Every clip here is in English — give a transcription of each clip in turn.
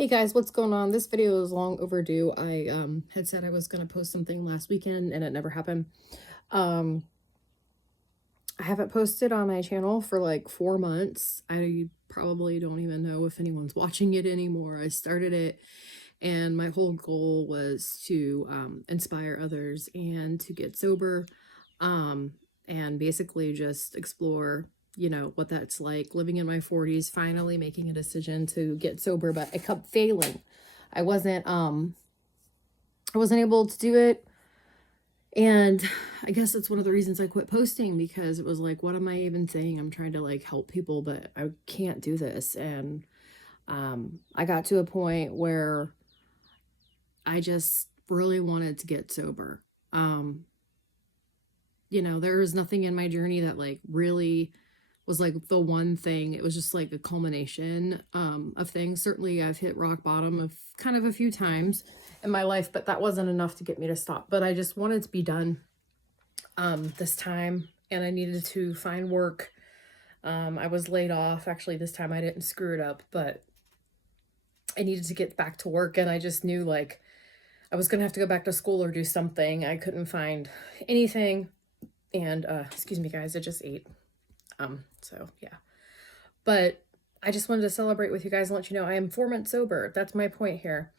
Hey guys, what's going on? This video is long overdue. I had said I was going to post something last weekend and it never happened. Um I haven't posted on my channel for like 4 months. I probably don't even know if anyone's watching it anymore. I started it and my whole goal was to inspire others and to get sober, um and basically just explore, what that's like living in my 40s, finally making a decision to get sober, but I kept failing. I wasn't I wasn't able to do it. And I guess that's one of the reasons I quit posting, because it was like, what am I even saying? I'm trying to like help people, but I can't do this. And I got to a point where I just really wanted to get sober. Um, there was nothing in my journey that like really was like the one thing. It was just like a culmination of things. Certainly, I've hit rock bottom of kind of a few times in my life, but that wasn't enough to get me to stop. But I just wanted to be done this time, and I needed to find work. I was laid off. Actually, this time I didn't screw it up, but I needed to get back to work, and I just knew like I was gonna have to go back to school or do something. I couldn't find anything. And excuse me guys, I just ate. So yeah. But I just wanted to celebrate with you guys and let you know I am 4 months sober. That's my point here.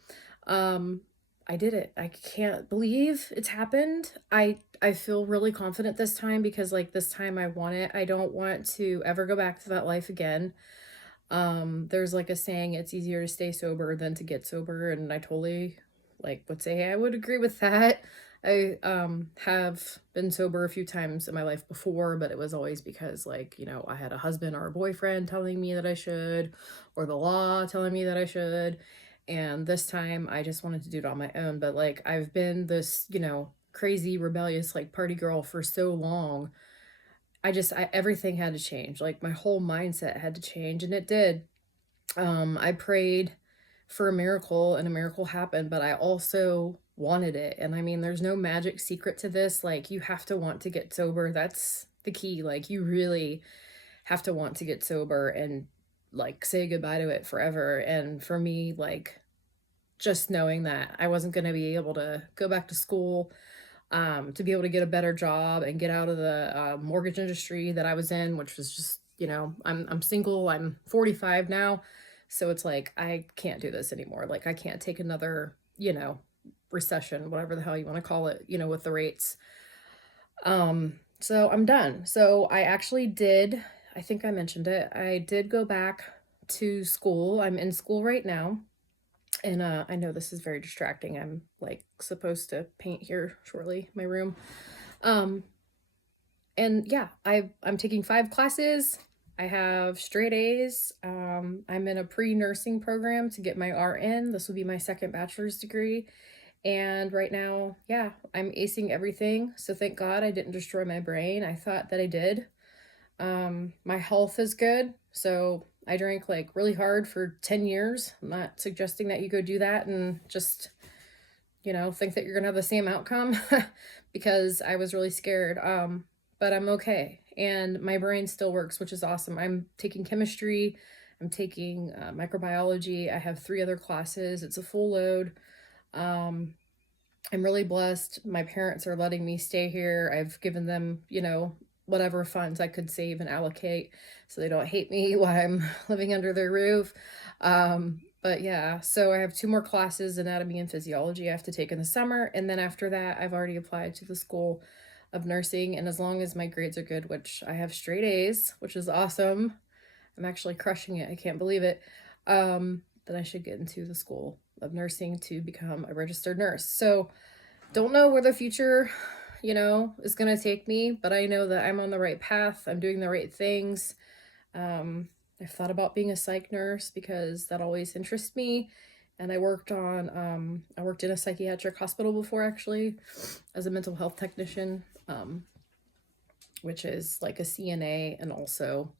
Um, I did it. I can't believe it's happened. I feel really confident this time because like this time I want it. I don't want to ever go back to that life again. There's like a saying, it's easier to stay sober than to get sober, and I totally like would say I would agree with that. I have been sober a few times in my life before, but it was always because like, I had a husband or a boyfriend telling me that I should, or the law telling me that I should. And this time I just wanted to do it on my own. But like I've been this, crazy rebellious like party girl for so long. Everything had to change. Like my whole mindset had to change, and it did. I prayed for a miracle and a miracle happened, but I also wanted it. And I mean, there's no magic secret to this. Like, you have to want to get sober. That's the key. Like, you really have to want to get sober and like say goodbye to it forever. And for me, like, just knowing that I wasn't going to be able to go back to school, to be able to get a better job and get out of the mortgage industry that I was in, which was just, I'm single, I'm 45 now. So it's like, I can't do this anymore. Like, I can't take another, recession, whatever the hell you want to call it, with the rates. So I'm done. So I actually did, I think I mentioned it, I did go back to school. I'm in school right now. And I know this is very distracting. I'm like supposed to paint here shortly, my room. Um, and yeah, I'm taking 5 classes. I have straight A's. I'm in a pre-nursing program to get my RN. This will be my second bachelor's degree. And right now, yeah, I'm acing everything. So thank God I didn't destroy my brain. I thought that I did. My health is good. So I drank like really hard for 10 years. I'm not suggesting that you go do that and just, think that you're going to have the same outcome because I was really scared. But I'm okay. And my brain still works, which is awesome. I'm taking chemistry. I'm taking microbiology. I have 3 other classes. It's a full load. I'm really blessed. My parents are letting me stay here. I've given them, whatever funds I could save and allocate so they don't hate me while I'm living under their roof. But yeah, so I have 2 more classes, anatomy and physiology, I have to take in the summer. And then after that, I've already applied to the School of Nursing. And as long as my grades are good, which I have straight A's, which is awesome. I'm actually crushing it. I can't believe it. Then I should get into the School of Nursing to become a registered nurse. So don't know where the future, is going to take me, but I know that I'm on the right path. I'm doing the right things. I've thought about being a psych nurse because that always interests me. And I worked in a psychiatric hospital before, actually, as a mental health technician, which is like a CNA, and also,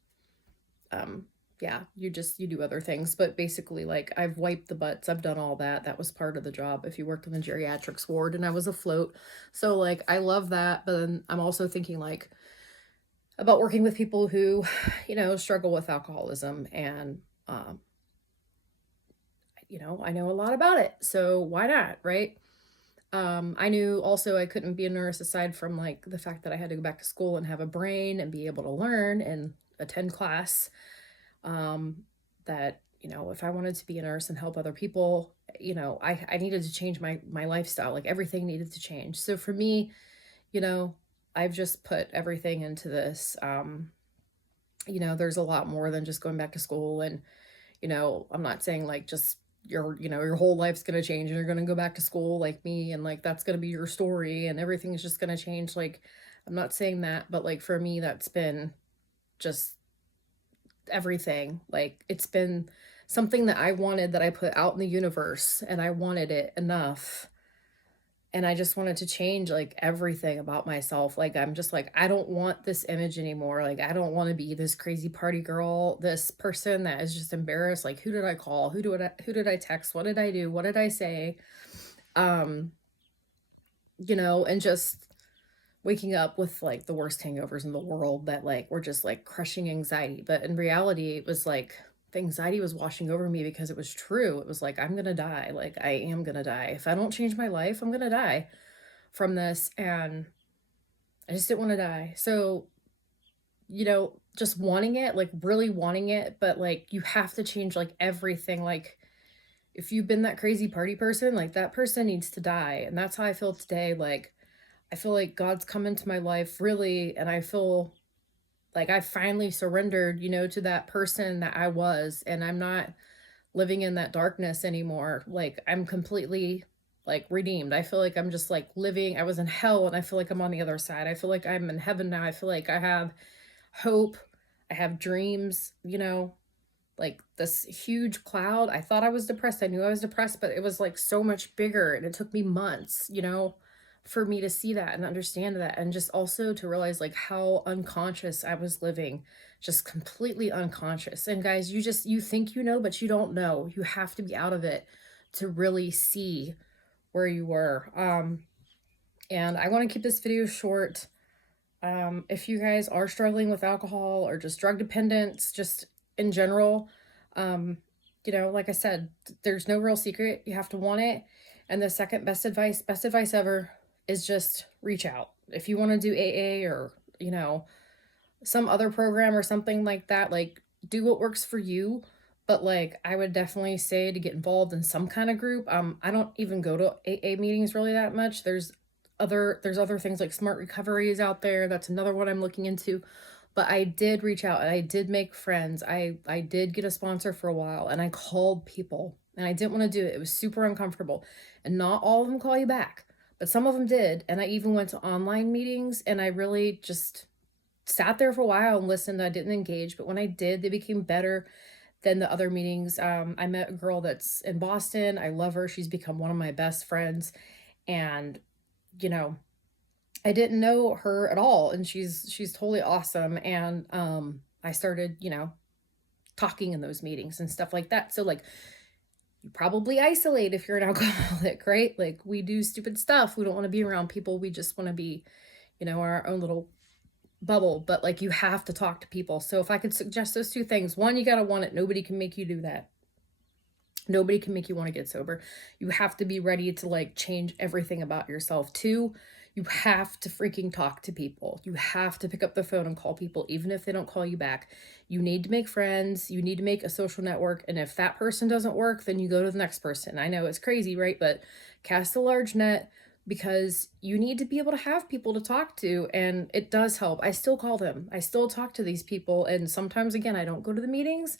yeah, you do other things, but basically like I've wiped the butts. I've done all that. That was part of the job if you worked in the geriatrics ward, and I was afloat. So like, I love that. But then I'm also thinking like about working with people who, struggle with alcoholism, and, I know a lot about it, so why not, right? I knew also I couldn't be a nurse aside from like the fact that I had to go back to school and have a brain and be able to learn and attend class. Um, that, if I wanted to be a nurse and help other people, I needed to change my lifestyle. Like everything needed to change. So for me, you know, I've just put everything into this. There's a lot more than just going back to school. And, I'm not saying like just your whole life's going to change and you're going to go back to school like me and like that's going to be your story and everything's just going to change. Like, I'm not saying that, but like for me, that's been just everything. Like, it's been something that I wanted that I put out in the universe and I wanted it enough and I just wanted to change like everything about myself. Like I'm just like I don't want this image anymore. Like I don't want to be this crazy party girl, this person that is just embarrassed. Like who did I call? Who did I text? What did I do? What did I say? Um, and just waking up with like the worst hangovers in the world that like were just like crushing anxiety. But in reality, it was like the anxiety was washing over me because it was true. It was like I'm going to die. Like I am going to die. If I don't change my life, I'm going to die from this, and I just didn't want to die. So, just wanting it, like really wanting it, but like you have to change like everything. Like if you've been that crazy party person, like that person needs to die. And that's how I feel today. Like I feel like God's come into my life really, and I feel like I finally surrendered, to that person that I was, and I'm not living in that darkness anymore. Like I'm completely like redeemed. I feel like I'm just like living. I was in hell and I feel like I'm on the other side. I feel like I'm in heaven now. I feel like I have hope. I have dreams, like this huge cloud. I thought I was depressed. I knew I was depressed, but it was like so much bigger and it took me months, for me to see that and understand that and just also to realize like how unconscious I was living, just completely unconscious. And guys, you think but you don't know. You have to be out of it to really see where you were. And I want to keep this video short. If you guys are struggling with alcohol or just drug dependence, just in general, like I said, there's no real secret. You have to want it. And the second best advice ever is just reach out. If you want to do AA or, some other program or something like that, like do what works for you. But like I would definitely say to get involved in some kind of group. I don't even go to AA meetings really that much. There's other things like Smart Recovery is out there. That's another one I'm looking into. But I did reach out and I did make friends. I did get a sponsor for a while and I called people and I didn't want to do it. It was super uncomfortable. And not all of them call you back, but some of them did. And I even went to online meetings and I really just sat there for a while and listened. I didn't engage, but when I did, they became better than the other meetings. I met a girl that's in Boston. I love her. She's become one of my best friends. And, you know, I didn't know her at all. And she's totally awesome. And I started, talking in those meetings and stuff like that. So like you probably isolate if you're an alcoholic, right? Like we do stupid stuff. We don't want to be around people. We just want to be, our own little bubble. But like you have to talk to people. So if I could suggest those two things, one, you got to want it. Nobody can make you do that. Nobody can make you want to get sober. You have to be ready to like change everything about yourself. Two, you have to freaking talk to people. You have to pick up the phone and call people, even if they don't call you back. You need to make friends. You need to make a social network. And if that person doesn't work, then you go to the next person. I know it's crazy, right? But cast a large net because you need to be able to have people to talk to. And it does help. I still call them. I still talk to these people. And sometimes, again, I don't go to the meetings,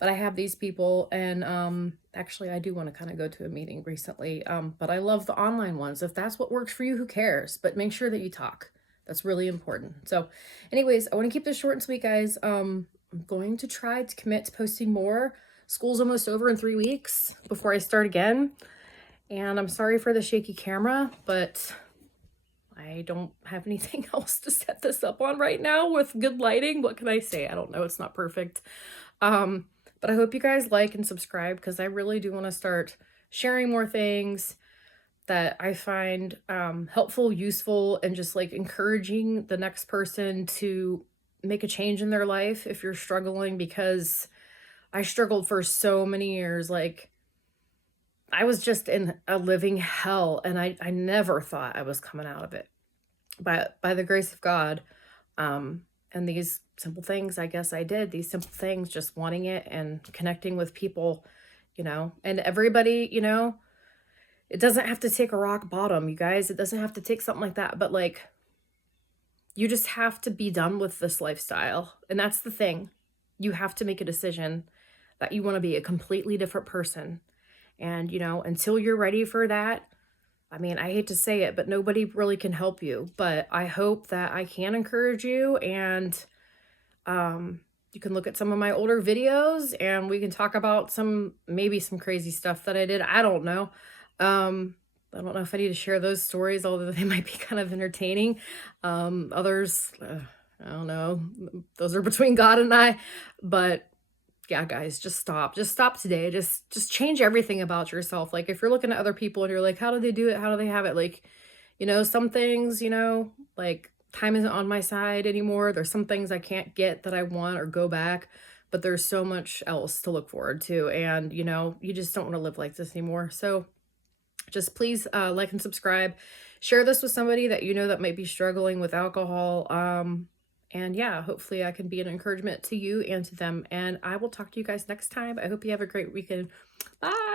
but I have these people. And actually, I do want to kind of go to a meeting recently. But I love the online ones. If that's what works for you, who cares? But make sure that you talk. That's really important. So anyways, I want to keep this short and sweet, guys. I'm going to try to commit to posting more. School's almost over in 3 weeks before I start again. And I'm sorry for the shaky camera, but I don't have anything else to set this up on right now with good lighting. What can I say? I don't know. It's not perfect. But I hope you guys like and subscribe because I really do want to start sharing more things that I find helpful, useful, and just like encouraging the next person to make a change in their life if you're struggling, because I struggled for so many years. Like I was just in a living hell, and I never thought I was coming out of it. But by the grace of God, um, and these simple things, I guess I did these simple things, just wanting it and connecting with people, and everybody, it doesn't have to take a rock bottom, you guys. It doesn't have to take something like that, but like, you just have to be done with this lifestyle. And that's the thing. You have to make a decision that you want to be a completely different person. And, until you're ready for that, I mean, I hate to say it, but nobody really can help you. But I hope that I can encourage you, and you can look at some of my older videos and we can talk about maybe some crazy stuff that I did. I don't know. I don't know if I need to share those stories, although they might be kind of entertaining. Others, I don't know. Those are between God and I. But yeah, guys, just stop. Just stop today. Just change everything about yourself. Like, if you're looking at other people and you're like, how do they do it? How do they have it? Like, some things, like time isn't on my side anymore. There's some things I can't get that I want or go back, but there's so much else to look forward to. And, you just don't want to live like this anymore. So just please like and subscribe. Share this with somebody that that might be struggling with alcohol. And yeah, hopefully I can be an encouragement to you and to them. And I will talk to you guys next time. I hope you have a great weekend. Bye.